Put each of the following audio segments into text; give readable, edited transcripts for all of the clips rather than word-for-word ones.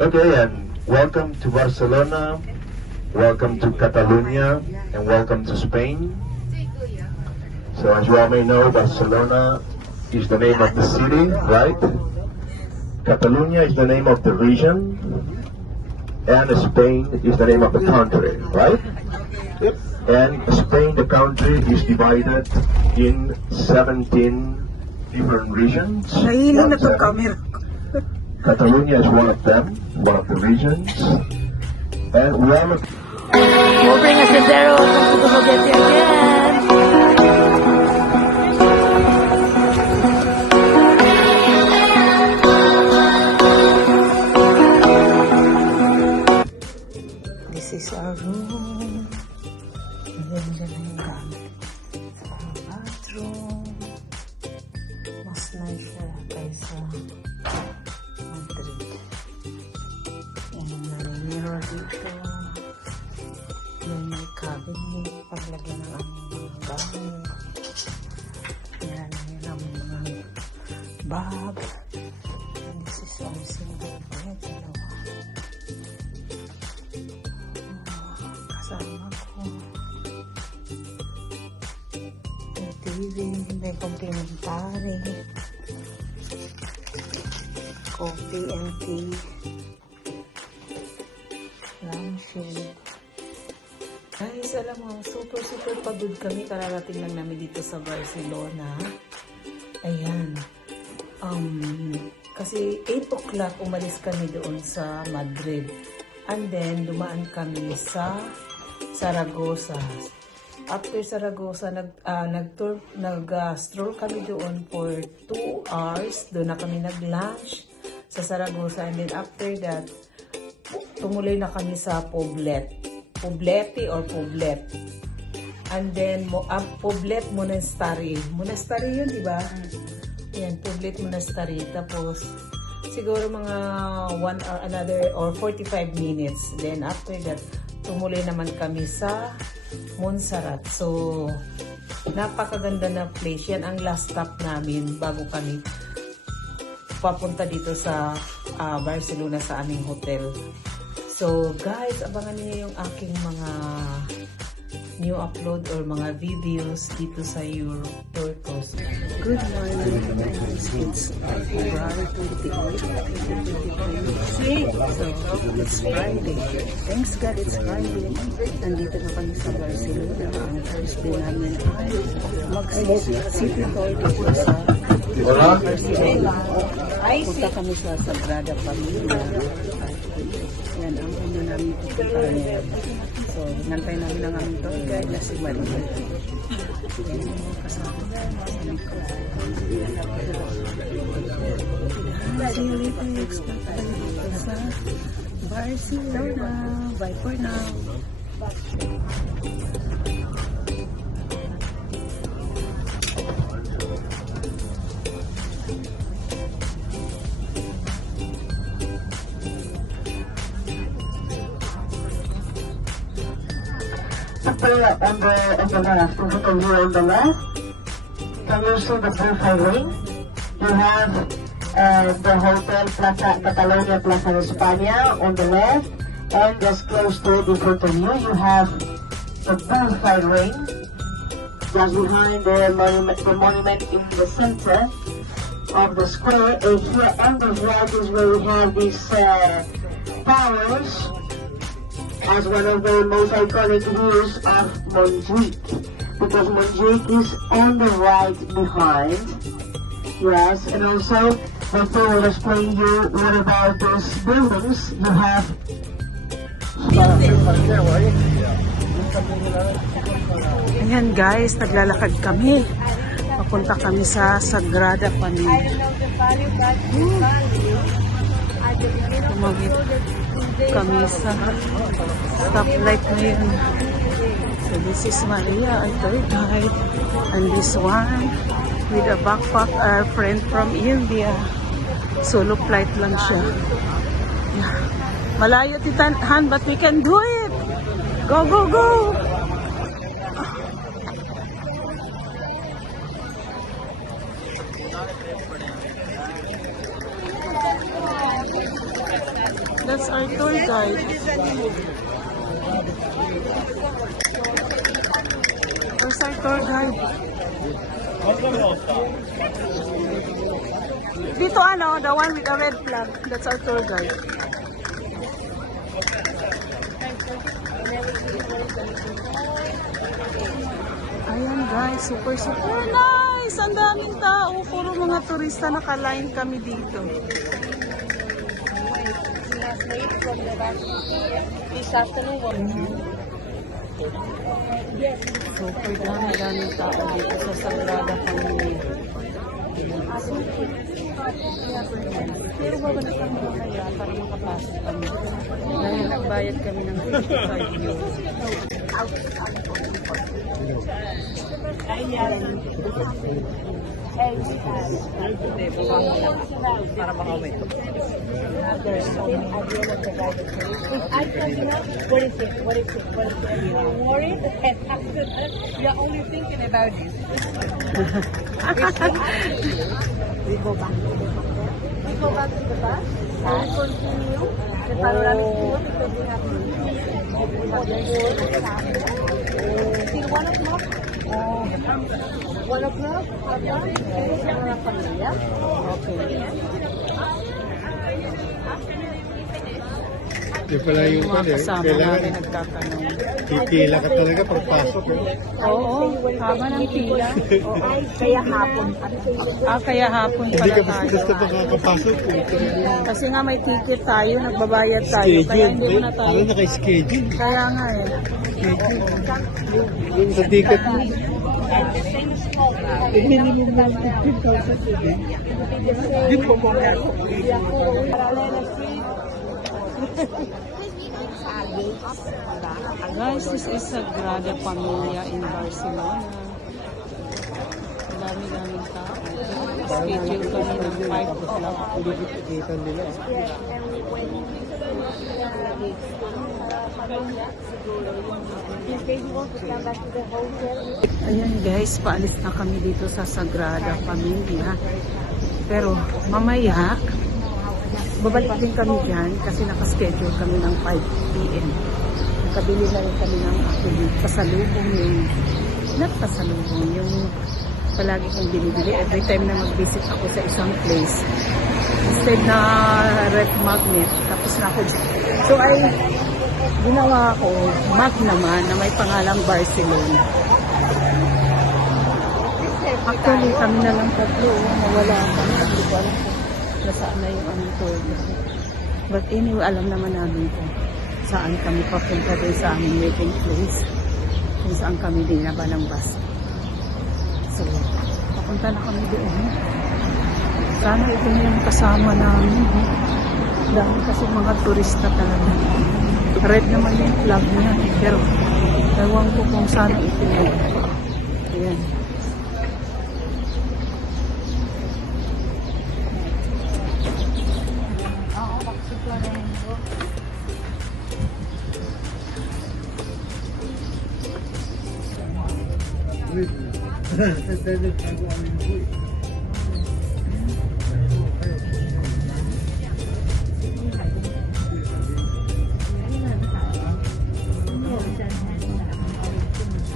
Okay, and welcome to Barcelona, welcome to Catalonia, and welcome to Spain. So as you all may know, Barcelona is the name of the city, right? Catalonia is the name of the region, and Spain is the name of the country, right? Yep. And Spain, the country, is divided in 17 different regions. Catalonia is one of them, one of the regions. And one of Pobreng Haciendera, welcome to Pobreng again. This is our room. Ayan dyan na yung gamit. Our bathroom. Mas nice siya kaysa Madrid. Ayan may mirror dito. Ayan may cabinet. Paglagyan ng aming mga gamit. Ayan ang mga bag. And this is our single bed. Kasama ko. May TV, may complimentary. Coffee and tea. Lampshade. Guys, alam mo, super pagod kami. Kararating lang namin dito sa Barcelona. Ayan. Kasi 8 o'clock umalis kami doon sa Madrid. And then, dumaan kami sa Zaragoza. After Zaragoza, nag-stroll kami doon for 2 hours. Doon na kami nag-lunch sa Zaragoza. And then after that, tumuloy na kami sa Poblete or Poblet. And then, Poblet Monastery. Monastery yun, di ba? Yan, Poblet Monastery. Tapos, siguro mga 1 hour, another, or 45 minutes. Then, after that, tumuloy naman kami sa Montserrat. So, napakaganda na place. Yan ang last stop namin bago kami papunta dito sa Barcelona sa aming hotel. So, guys, abangan niyo yung aking mga new upload or mga videos dito sa Europe tours. Good morning, guys. It's February 28, 2023. So, it's Friday. Thanks God, it's Friday. Nandito na kami sa Barcelona. Ang Thursday namin ay mag-city tour dito sa Barcelona. Punta kami sa SAGRADA Familia. Yan ang una namin pupuntahan ngayon. So, nantay namin ang aming tour guide na si Maria. Yan yung mga kasama namin ko. See you later. Expect tayo dito sa Barcelona. Bye for now. On the left, physical view on the left, can you see the blue highway? You have the Hotel Plaza Catalonia, Plaza de España on the left, and just close to it in front of you, you have the blue highway just behind the monument in the center of the square. And here on the right is where we have these towers as one of the most iconic views of Montjuic, because Montjuic is on the right behind. Yes, and also before we'll explain you what about those buildings, you have Ayan guys, naglalakad kami. Papunta kami sa Sagrada Familia. Tumawid kami sa stoplight ngayon. So this is Maria, our tour guide. And this one with a backpack, our friend from India. Solo flight lang siya. Yeah. Malayo titan, but we can do it! Go, go, go! That's our tour guide. Where's our tour guide? Dito ano, the one with the red flag. That's our tour guide. Ayan guys, super nice! Ang daming tao. Puro mga turista, naka-line kami dito. Super daming tao dito sa Sagrada Familia. Pero babalik kami kaya para makapasok kami. Dahil nagbayad kami ng 55 euros. Para makawin. There's so many at the end of the guide. If I tell you now, what is it? What is it? What is it? You are worried and you're only thinking about this. We go back. We go back to the bus. And we continue the panoramic tour because we have till 1 o'clock. 1 o'clock. Okay. Yung pala yung kailangan pipila ka talaga pagpasok. Oo, haba ng pila. Kaya hapon. Kaya hapon pala Hindi ka tayo. basta makakapasok. Kasi nga may ticket tayo, nagbabayad tayo. Kaya hindi mo na tayo. Ano naka-schedule? Kaya nga eh. Yung sa ticket mo. Minimum na 15,000. Hindi po mo nga. Guys, this is Sagrada Familia in Barcelona. Dami-daming tao. Schedule kami ng 5 o'clock. Kita nila. Ayan guys, paalis na kami dito sa Sagrada Familia. Pero mamaya, babalik din kami dyan kasi nakaschedule kami ng 5 p.m. Nakabili na rin kami ng pasalubong yung palagi kong binibili every time na mag-visit ako sa isang place. Instead na ref magnet, tapos na ako dyan. So ay ginawa ko mag naman na may pangalang Barcelona. Actually, kami na lang tatlo, nawala kami. Hindi ko alam nasaan na yung aming tour. But anyway, alam naman namin kung saan kami papunta din sa aming meeting place. Kung saan kami dinaba ng bus. So, papunta na kami doon. Sana ito na yung kasama namin. Dahil kasi mga turista talaga. Red naman yung flag niya. Pero, ewan ko kung saan ito yun. Ayan.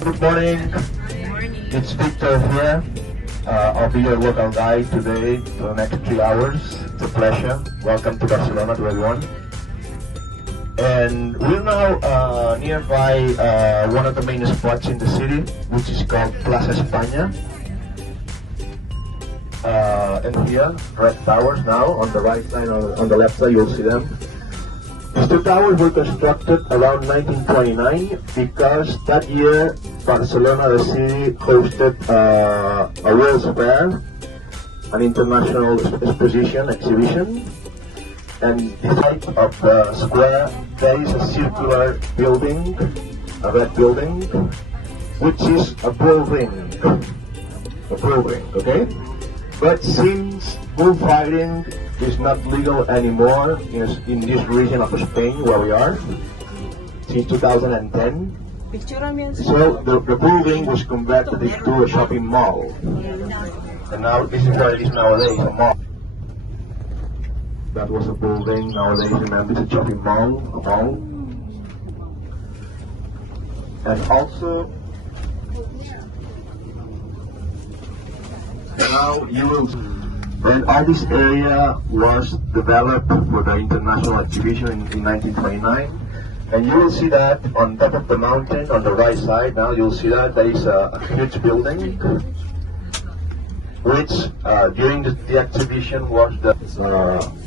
Good morning. It's Victor here. I'll be your local guide today for the next 3 hours. It's a pleasure. Welcome to Barcelona to everyone. And we're now nearby one of the main spots in the city, which is called Plaza España. And here, red towers now on the right side, on the left side, you'll see them. These two towers were constructed around 1929 because that year Barcelona, the city, hosted a World's Fair, an international exhibition, and inside of the square there is a circular building, a red building, which is a bullring, okay? But since bullfighting is not legal anymore in this region of Spain where we are, since 2010, so the building was converted into a shopping mall. And now this is what it is nowadays, a mall. That was a building. Nowadays, remember, it's a shopping mall, a mall. And also, now you will, when all this area was developed for the international exhibition in 1929, and you will see that on top of the mountain on the right side. Now you'll see that there is a huge building, which during the exhibition was the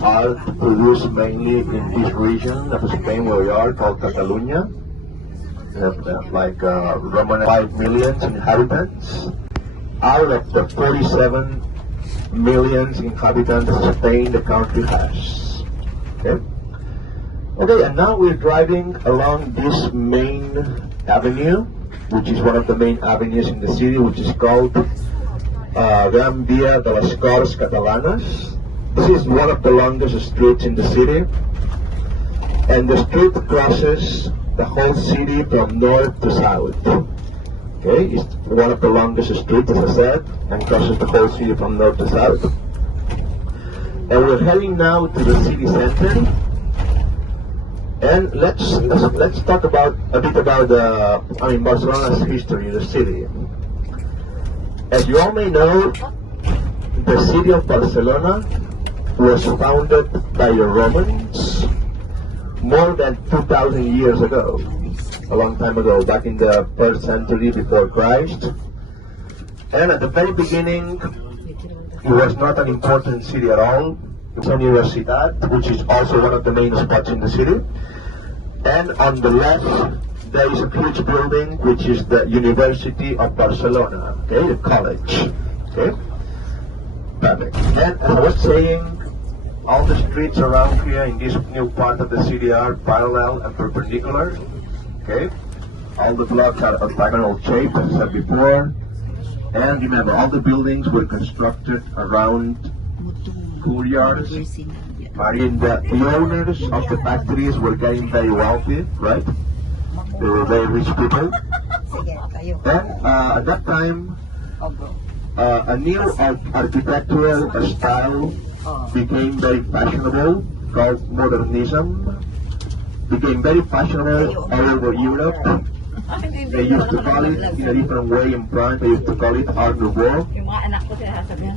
art produced mainly in this region of Spain where we are, called Catalonia. Like Roman 5 million inhabitants. Out of the 47 million inhabitants Spain, the country has. Okay, and now we're driving along this main avenue, which is one of the main avenues in the city, which is called Gran Via de las Corts Catalanas. This is one of the longest streets in the city, and the street crosses the whole city from north to south. Okay, it's one of the longest streets, as I said, and crosses the whole city from north to south. And we're heading now to the city center. And let's talk about a bit about Barcelona's history in the city. As you all may know, the city of Barcelona was founded by the Romans more than 2,000 years ago, a long time ago, back in the 1st century before Christ. And at the very beginning, it was not an important city at all. It's a Universidad, which is also one of the main spots in the city. And on the left, there is a huge building, which is the University of Barcelona, okay, the college, okay? Perfect. And as I was saying, all the streets around here in this new part of the city are parallel and perpendicular, okay? All the blocks are octagonal shape, as I said before. And remember, all the buildings were constructed around courtyards. And the owners of the factories were getting very wealthy, right? They were very rich people. And at that time, a new architectural style became very fashionable, called modernism. Became very fashionable all over Europe. They used to call it in a different way in France. They used to call it Art Nouveau.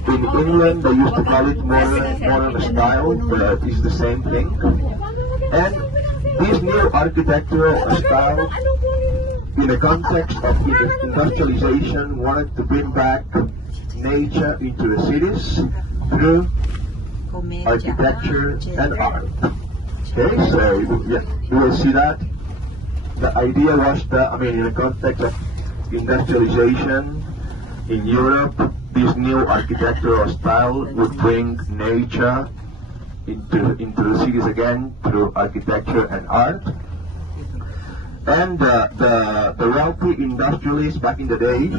In England, they used to call it modern style, but it's the same thing. And this new architectural style, in the context of industrialization, wanted to bring back nature into the cities through architecture and art. Okay, so you will see that. The idea was that, in the context of industrialization in Europe, this new architectural style would bring nature into the cities again through architecture and art. And the wealthy industrialists back in the day,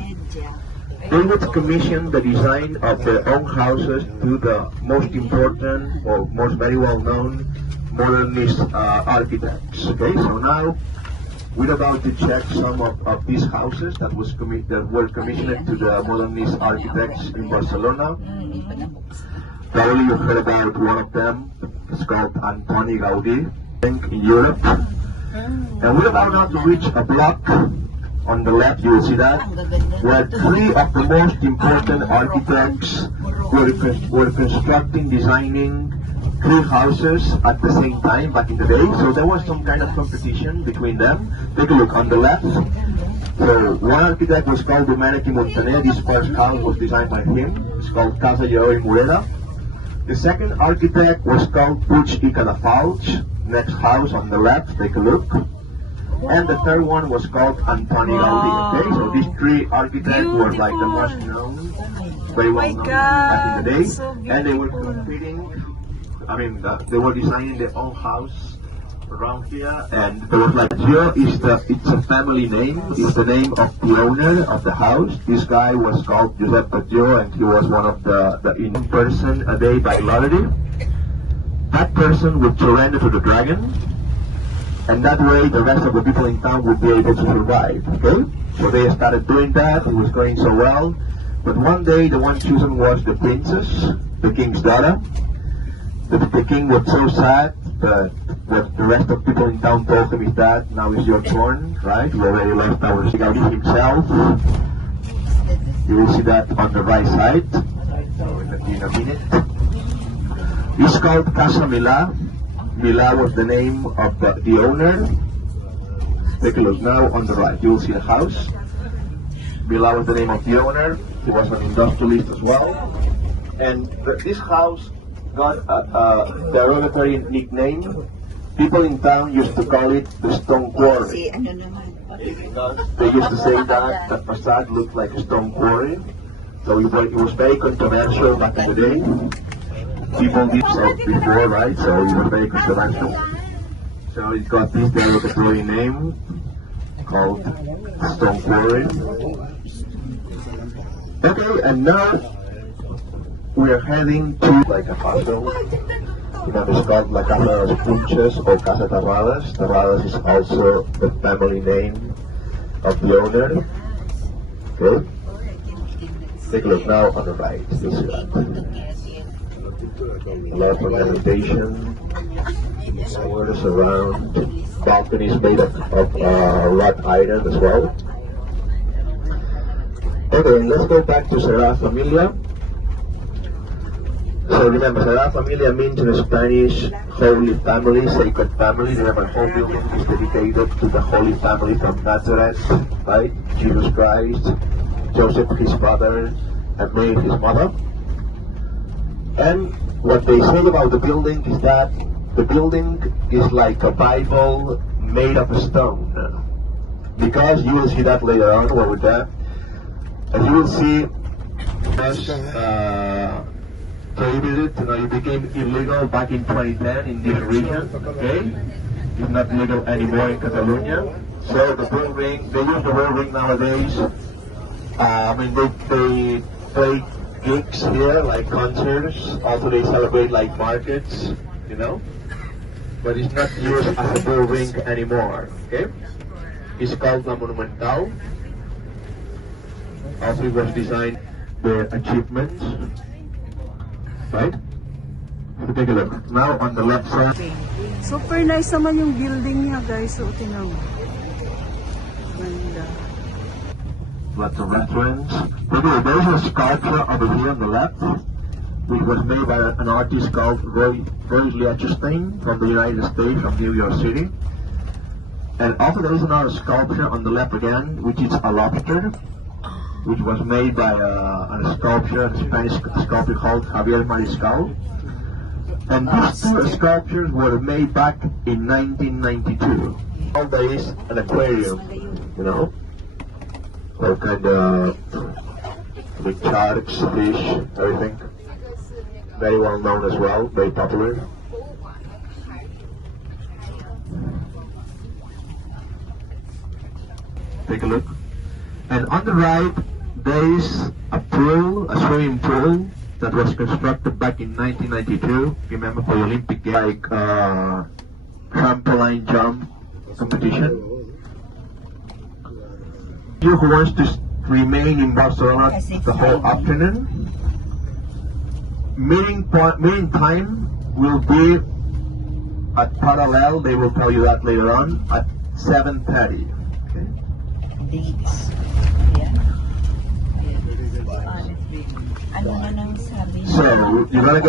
they would commission the design of their own houses to the most important or most very well-known modernist architects. Okay, so now we're about to check some of these houses that were commissioned to the modernist architects in Barcelona. Probably you've heard about one of them. It's called Antoni Gaudí, in Europe. And we're about now to reach a block. On the left, you will see that, where three of the most important architects were constructing, designing three houses at the same time back in the day. So there was some kind of competition between them. Take a look on the left. So one architect was called Domènech i Montaner. This first house was designed by him. It's called Casa Lleó i Morera. The second architect was called Puig i Cadafalch. Next house on the left, take a look. And the third one was called Antoni Gaudí. Okay, so these three architects were like the most known, very well known back in the day. And they were competing. They were designing their own house around here, and there was like Gio it's a family name. It's the name of the owner of the house. This guy was called Giuseppe Gio, and he was one of the in person a day by lottery. That person would surrender to the dragon, and that way the rest of the people in town would be able to survive. Okay, so they started doing that. It was going so well, but one day the one chosen was the princess, the king's daughter. The king was so sad that what the rest of people in town told him is that now is your turn, right? You already left our Sigaudi himself. You will see that on the right side. So in a minute. It's called Casa Mila. Mila was the name of the owner. Take a look now on the right. You will see a house. Mila was the name of the owner. He was an industrialist as well. And this house got a derogatory nickname. People in town used to call it the stone quarry. Because they used to say that the facade looked like a stone quarry. So it was very controversial back in the day. People did so before, right? So it was very controversial. So it got this derogatory name called stone quarry. Okay, and now we are heading to like a puzzle. You know, it's called La Casa de los Punches or Casa Terradas. Terradas is also the family name of the owner. Okay. Take a look now on the right. You see that. A lot of ornamentation, doors around, balconies made of wrought iron as well. Okay, let's go back to Sagrada Familia. So remember, Sagrada Familia means in Spanish, Holy Family, Sacred Family. Remember, the whole building is dedicated to the Holy Family from Nazareth, right? Jesus Christ, Joseph his father, and Mary his mother. And what they say about the building is that the building is like a Bible made of stone. Because you will see that later on when we're there. As you will see, prohibited, it became illegal back in 2010 in this region, okay? It's not legal anymore in Catalonia. So the bull ring, they use the bull ring nowadays. They play gigs here, like concerts. Also they celebrate like markets, you know? But it's not used as a bull ring anymore, okay? It's called La Monumental. Also it was designed their achievements. Right? So take a look. Now on the left side. Super nice naman yung building niya, guys. So, tingnan mo. Ganda. Lots of restaurants. Okay, there's a sculpture over here on the left, which was made by an artist called Roy Lichtenstein from the United States, from New York City. And also there is another sculpture on the left again, which is a lobster, which was made by a Spanish sculptor called Javier Mariscal. And these two sculptures were made back in 1992. All there is an aquarium, you know, or kind of with sharks, fish, everything. Very well known as well, very popular. Take a look. And on the right, there is a pool, a swimming pool that was constructed back in 1992. Remember, for the Olympic Games, like trampoline jump competition. You who wants to remain in Barcelona the whole afternoon, meeting time will be at parallel. They will tell you that later on at 7:30. Okay. So you're gonna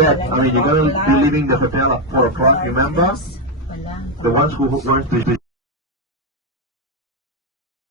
be leaving the hotel at 4 o'clock. Remember, the ones who want to